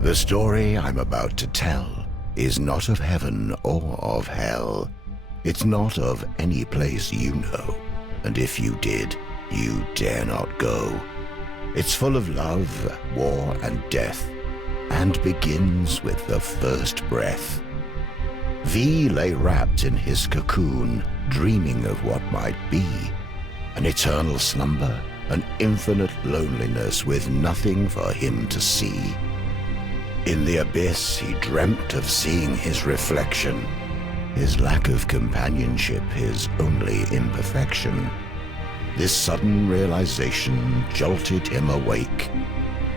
The story I'm about to tell is not of heaven or of hell. It's not of any place you know, and if you did, you dare not go. It's full of love, war, and death, and begins with the first breath. V lay wrapped in his cocoon, dreaming of what might be. An eternal slumber, an infinite loneliness with nothing for him to see. In the abyss he dreamt of seeing his reflection, his lack of companionship his only imperfection. This sudden realization jolted him awake.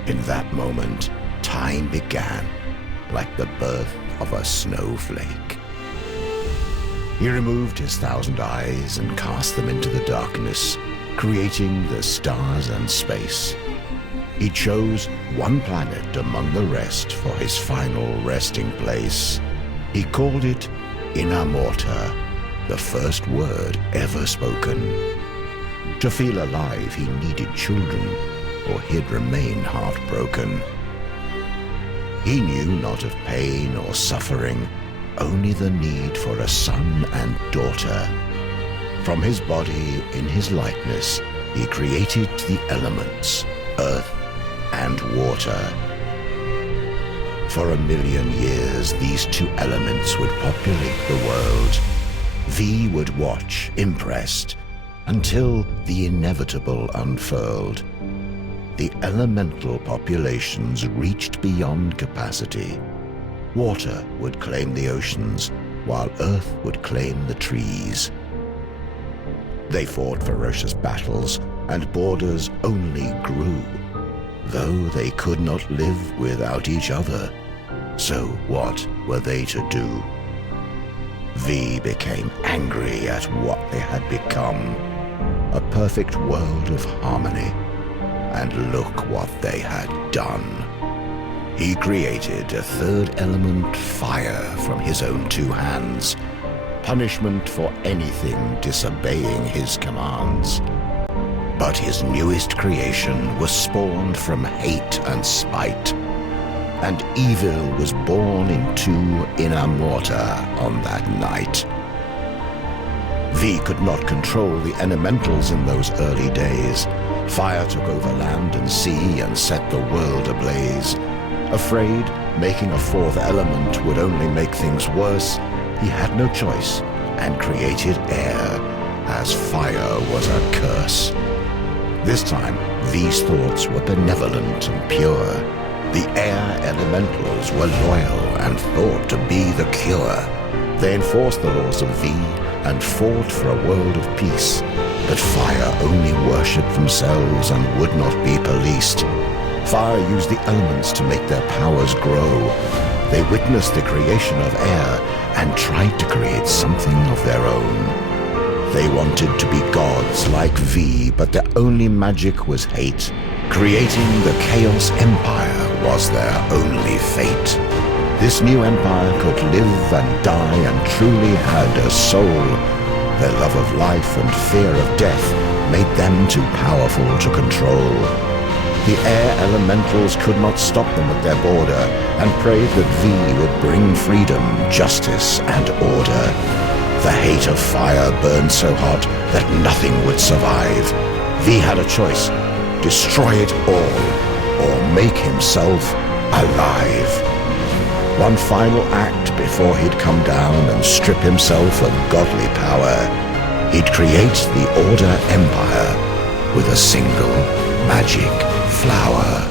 In that moment, time began, like the birth of a snowflake. He removed his 1,000 eyes and cast them into the darkness, creating the stars and space. He chose one planet among the rest for his final resting place. He called it Inner Morta, the first word ever spoken. To feel alive, he needed children, or he'd remain heartbroken. He knew not of pain or suffering, only the need for a son and daughter. From his body, in his likeness, he created the elements, earth and water. For 1,000,000 years, these two elements would populate the world. V would watch, impressed, until the inevitable unfurled. The elemental populations reached beyond capacity. Water would claim the oceans, while earth would claim the trees. They fought ferocious battles, and borders only grew, though they could not live without each other. So what were they to do? V became angry at what they had become, a perfect world of harmony, and look what they had done. He created a third element, fire, from his own 2 hands, punishment for anything disobeying his commands. But his newest creation was spawned from hate and spite, and evil was born into Inner Morta on that night. V could not control the elementals in those early days. Fire took over land and sea and set the world ablaze. Afraid making a 4th element would only make things worse, he had no choice and created air, as fire was a curse. This time, V's thoughts were benevolent and pure. The air elementals were loyal and thought to be the cure. They enforced the laws of V and fought for a world of peace. But fire only worshipped themselves and would not be policed. Fire used the elements to make their powers grow. They witnessed the creation of air and tried to create something of their own. They wanted to be gods like V, but their only magic was hate. Creating the Chaos Empire was their only fate. This new empire could live and die and truly had a soul. Their love of life and fear of death made them too powerful to control. The air elementals could not stop them at their border and prayed that V would bring freedom, justice, and order. The hate of fire burned so hot that nothing would survive. V had a choice: destroy it all, or make himself alive. One final act before he'd come down and strip himself of godly power. He'd create the Order Empire with a single magic flower.